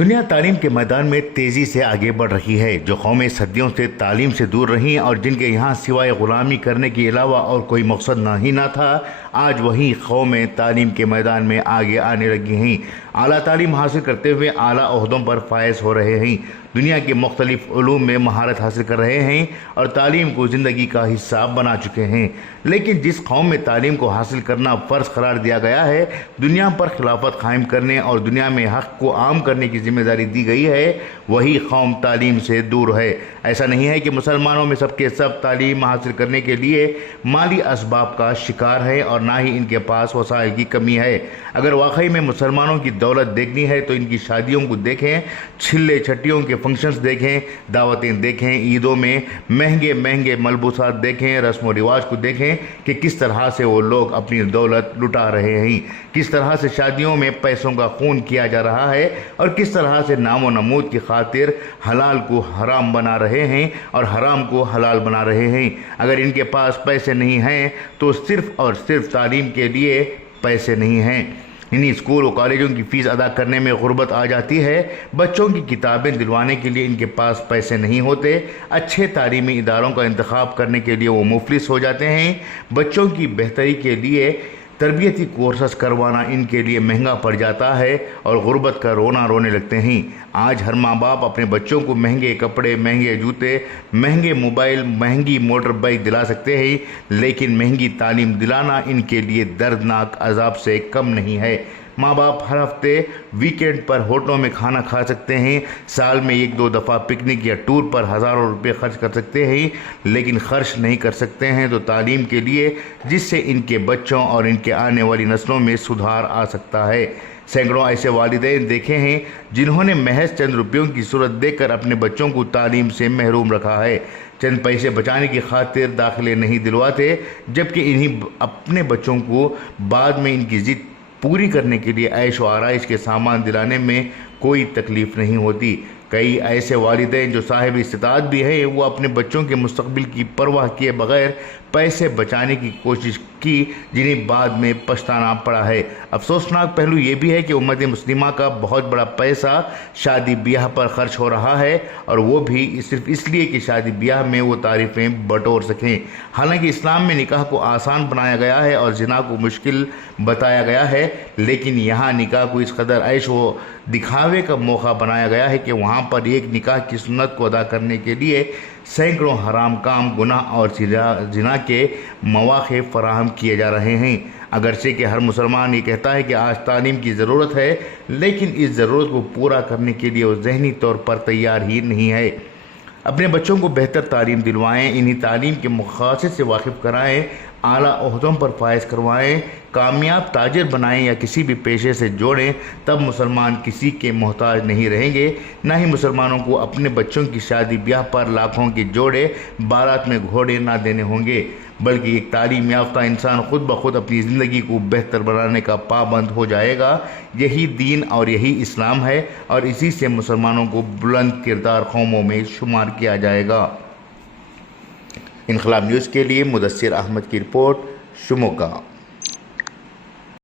دنیا تعلیم کے میدان میں تیزی سے آگے بڑھ رہی ہے۔ جو قومیں صدیوں سے تعلیم سے دور رہیں اور جن کے یہاں سوائے غلامی کرنے کے علاوہ اور کوئی مقصد نہ تھا، آج وہی قومیں تعلیم کے میدان میں آگے آنے لگی ہیں، اعلیٰ تعلیم حاصل کرتے ہوئے اعلیٰ عہدوں پر فائز ہو رہے ہیں، دنیا کے مختلف علوم میں مہارت حاصل کر رہے ہیں اور تعلیم کو زندگی کا حصہ بنا چکے ہیں۔ لیکن جس قوم میں تعلیم کو حاصل کرنا فرض قرار دیا گیا ہے، دنیا پر خلافت قائم کرنے اور دنیا میں حق کو عام کرنے کی ذمہ داری دی گئی ہے، وہی قوم تعلیم سے دور ہے۔ ایسا نہیں ہے کہ مسلمانوں میں سب کے سب تعلیم حاصل کرنے کے لیے مالی اسباب کا شکار ہیں اور نہ ہی ان کے پاس وسائل کی کمی ہے۔ اگر واقعی میں مسلمانوں کی دولت دیکھنی ہے تو ان کی شادیوں کو دیکھیں، چھلے چھٹیوں کے فنکشنز دیکھیں، دعوتیں دیکھیں، عیدوں میں مہنگے مہنگے ملبوسات دیکھیں، رسم و رواج کو دیکھیں کہ کس طرح سے وہ لوگ اپنی دولت لٹا رہے ہیں، کس طرح سے شادیوں میں پیسوں کا خون کیا جا رہا ہے اور کس طرح سے نام و نمود کی خاطر حلال کو حرام بنا رہے ہیں اور حرام کو حلال بنا رہے ہیں۔ اگر ان کے پاس پیسے نہیں ہیں تو صرف اور صرف تعلیم کے لیے پیسے نہیں ہیں۔ انہی اسکول و کالجوں کی فیس ادا کرنے میں غربت آ جاتی ہے، بچوں کی کتابیں دلوانے کے لیے ان کے پاس پیسے نہیں ہوتے، اچھے تعلیمی اداروں کا انتخاب کرنے کے لیے وہ مفلس ہو جاتے ہیں، بچوں کی بہتری کے لیے تربیتی کورسز کروانا ان کے لیے مہنگا پڑ جاتا ہے اور غربت کا رونا رونے لگتے ہیں۔ آج ہر ماں باپ اپنے بچوں کو مہنگے کپڑے، مہنگے جوتے، مہنگے موبائل، مہنگی موٹر بائک دلا سکتے ہیں، لیکن مہنگی تعلیم دلانا ان کے لیے دردناک عذاب سے کم نہیں ہے۔ ماں باپ ہر ہفتے ویکینڈ پر ہوٹلوں میں کھانا کھا سکتے ہیں، سال میں ایک دو دفعہ پکنک یا ٹور پر ہزاروں روپے خرچ کر سکتے ہیں، لیکن خرچ نہیں کر سکتے ہیں تو تعلیم کے لیے، جس سے ان کے بچوں اور ان کے آنے والی نسلوں میں سدھار آ سکتا ہے۔ سینکڑوں ایسے والدین دیکھے ہیں جنہوں نے محض چند روپیوں کی صورت دے کر اپنے بچوں کو تعلیم سے محروم رکھا ہے، چند پیسے بچانے کی خاطر داخلے نہیں دلواتے، جبکہ انہیں اپنے بچوں کو بعد میں ان کی ضد پوری کرنے کے لیے عیش و آرائش کے سامان دلانے میں کوئی تکلیف نہیں ہوتی۔ کئی ایسے والدین جو صاحب استطاعت بھی ہیں، وہ اپنے بچوں کے مستقبل کی پرواہ کیے بغیر پیسے بچانے کی کوشش کی، جنہیں بعد میں پچھتانا پڑا ہے۔ افسوسناک پہلو یہ بھی ہے کہ امت مسلمہ کا بہت بڑا پیسہ شادی بیاہ پر خرچ ہو رہا ہے، اور وہ بھی صرف اس لیے کہ شادی بیاہ میں وہ تعریفیں بٹور سکیں۔ حالانکہ اسلام میں نکاح کو آسان بنایا گیا ہے اور زنا کو مشکل بتایا گیا ہے، لیکن یہاں نکاح کو اس قدر عیش و دکھاوے کا موقع بنایا گیا ہے کہ وہاں پر ایک نکاح کی سنت کو ادا کرنے کے لیے سینکڑوں حرام کام، گناہ اور زنا کے مواقع فراہم کیے جا رہے ہیں۔ اگرچہ کہ ہر مسلمان یہ کہتا ہے کہ آج تعلیم کی ضرورت ہے، لیکن اس ضرورت کو پورا کرنے کے لیے وہ ذہنی طور پر تیار ہی نہیں ہے۔ اپنے بچوں کو بہتر تعلیم دلوائیں، انہی تعلیم کے مقاصد سے واقف کرائیں، اعلیٰ عہدوں پر فائز کروائیں، کامیاب تاجر بنائیں یا کسی بھی پیشے سے جوڑیں، تب مسلمان کسی کے محتاج نہیں رہیں گے، نہ ہی مسلمانوں کو اپنے بچوں کی شادی بیاہ پر لاکھوں کے جوڑے، بارات میں گھوڑے نہ دینے ہوں گے، بلکہ ایک تعلیم یافتہ انسان خود بخود اپنی زندگی کو بہتر بنانے کا پابند ہو جائے گا۔ یہی دین اور یہی اسلام ہے، اور اسی سے مسلمانوں کو بلند کردار قوموں میں شمار کیا جائے گا۔ انقلاب نیوز کے لیے مدثر احمد کی رپورٹ، شموگا۔